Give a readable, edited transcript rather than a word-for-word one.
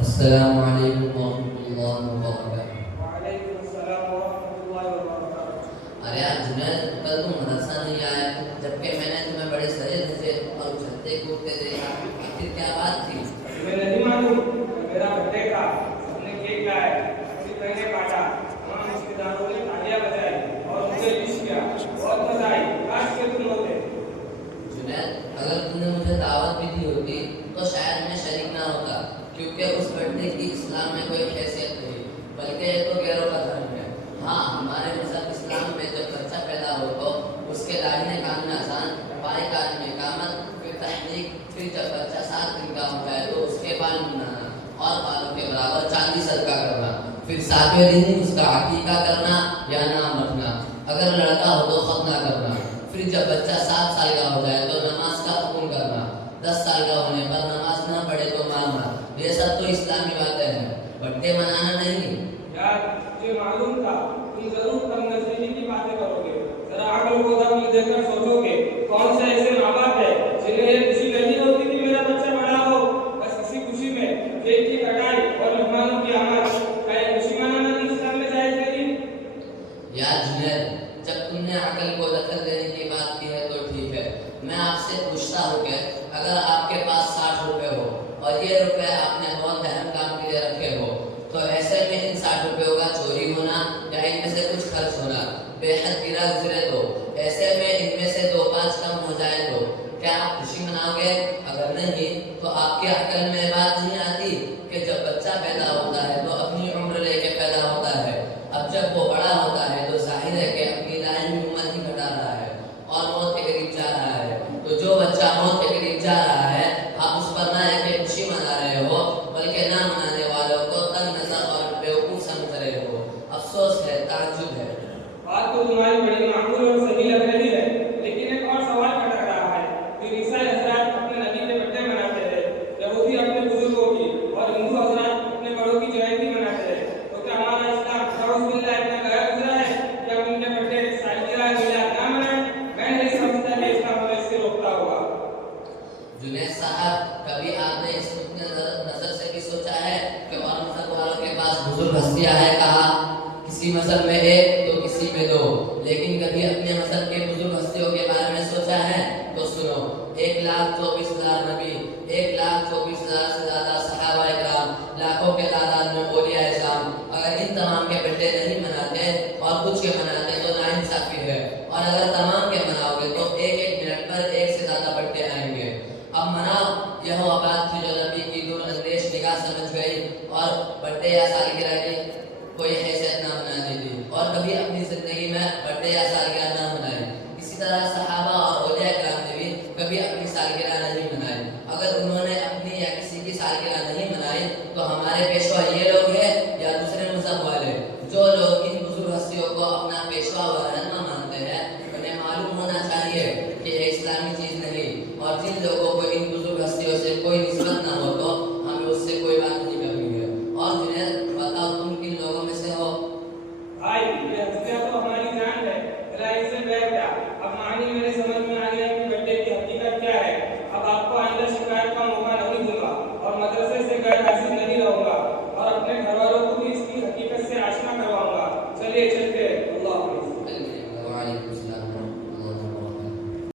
السلام علیکم ورحمۃ اللہ وبرکاتہ۔ وعلیکم السلام ورحمۃ اللہ وبرکاتہ۔ ارے یار جنید، کل تم مدرسہ نہیں آیا جبکہ میں نے تمہیں بڑے سرے دھجے اور اچھلتے کودتے دیکھا، آخر کیا بات تھی؟ تمہیں نہیں معلوم میرا برتھڈے تھا، سب نے کیک لایا، پھر میں نے کاٹا، تمام رشتے داروں نے تالیاں بجائی اور مجھے وش کیا، بہت مزہ آئی، کاش کہ تم ہوتے۔ جنید، اگر تم نے مجھے دعوت بھی دی ہوتی تو شاید میں شریک نہ ہوتا، کیونکہ اس برتھڈے کی اسلام میں کوئی حیثیت نہیں، بلکہ یہ تو غیروں کا دھرم ہے۔ ہاں، ہمارے مذہب اسلام میں جب بچہ پیدا ہو تو اس کے داہنے کان میں اذان، بائیں کان میں اقامت، پھر تحریک، پھر جب بچہ 7 دن کا ہو جائے تو اس کے بال منڈانا اور بالوں کے برابر چاندی صدقہ کرنا، پھر 7ویں دن ہی اس کا عقیقہ کرنا یا نام رکھنا، اگر لڑکا ہو تو ختنہ کرنا، پھر جب بچہ 7 سال کا ہو جائے تو نماز کا حکم کرنا، 10 سال کا ہونے پر نماز نہ پڑھے تو مارنا۔ یہ سب تو اسلامی باتیں ہیں، برتھڈے منانا نہیں۔ یار مجھے معلوم تھا تم ضرور کم نظری کی باتیں کرو گے، ذرا عقل کو دم میں دے کر سوچو گے کون سے ایسے ماں باپ ہیں جنہیں یہ خوشی نہیں ہوتی کہ میرا بچہ بڑا ہو، بس اسی خوشی میں کیک کی کٹائی اور مہمانوں کی آمد، کیا یہ خوشی منانا بھی اسلام میں جائز نہیں؟ یار جنید، جب تم نے عقل کو دخل دینے کی بات کی ہے تو ٹھیک ہے، میں آپ سے پوچھتا ہوں کہ اگر آپ کے پاس 60 روپے ہو اور یہ روپے آپ نے بہت اہم کام کے لیے رکھے ہو، تو ایسے میں ان 60 روپیوں کا چوری ہونا یا ان میں سے کچھ خرچ ہونا بے حد گرا گزرے تو ایسے میں ان میں سے 2-5 کم ہو جائے تو کیا آپ خوشی مناؤ گے؟ اگر نہیں تو آپ کے عقل میں بات نہیں آتی کہ جب بچہ پیدا ہوتا ہے تو اپنی عمر لے کے پیدا ہوتا ہے، اب جب وہ بڑا ہوتا ہے تو ظاہر ہے کہ اپنی دائمی عمر ہی گھٹا رہا ہے اور موت کے قریب جا رہا ہے، تو جو بچہ موت کے قریب جا رہا ہے آپ اس پر نہ ہے کہ خوشی منا رہے ہو بلکہ نہ منانے والوں کو تنگ نظر اور بیوقوف سمجھ رہے ہو۔ افسوس ہے، تعجب ہے۔ بات تو تمہاری بڑی معقول اور صحیح لگ رہی ہے، لیکن ایک اور سوال کھٹک رہا ہے۔ پھر عیسائی حضرات اپنے نبی کے برتھڈے مناتے ہیں، یہودی اپنے بزرگوں کی اور ہندو حضرات اپنے بڑوں کی جینتی مناتے ہیں، تو کیا ہمارا اسلام نعوذ باللہ اتنا غیر گزرا ہے کہ ہم ان کے برتھڈے سالگرہ میلاد نہ منائیں؟ میں نہیں سمجھتا کہ اسلام ہمیں اس سے روکتا ہوگا۔ جنید صاحب، کبھی آپ نے اس نظر سے بھی سوچا ہے کہ اور مذہب والوں کے پاس بزرگ ہستیاں ہیں؟ کہا کسی مذہب میں ایک تو کسی میں 2، لیکن کبھی اپنے مذہب کے بزرگ ہستیوں کے بارے میں سوچا ہے؟ تو سنو، 1,24,000 نبی، 1,24,000 سے زیادہ صحابہ اکرام، لاکھوں کے تعداد میں اولیاء اعظام، اگر ان تمام کے برتھڈے نہیں مناتے اور کچھ کے مناتے تو ناانصافی ہے، اور اگر تمام کے مناؤ گے تو ایک ایک منٹ پر ایک سے زیادہ برتھڈے آئیں گے۔ اب مناؤ، یہ وہ بات تھی جو نبی کی دور اندیش نگاہ سمجھ گئی اور برتھڈے یا سالگرہ کی کوئی حیثیت نہ بنا دی اور کبھی اپنی زندگی میں برتھڈے یا سالگرہ نہ منائے۔ اسی طرح صحابہ اور اولیاء کرام نے بھی کبھی اپنی سالگرہ نہیں منائی، اگر انہوں نے اپنی یا کسی کی سالگرہ نہیں منائی تو ہمارے پیشوا یہ لوگ ہیں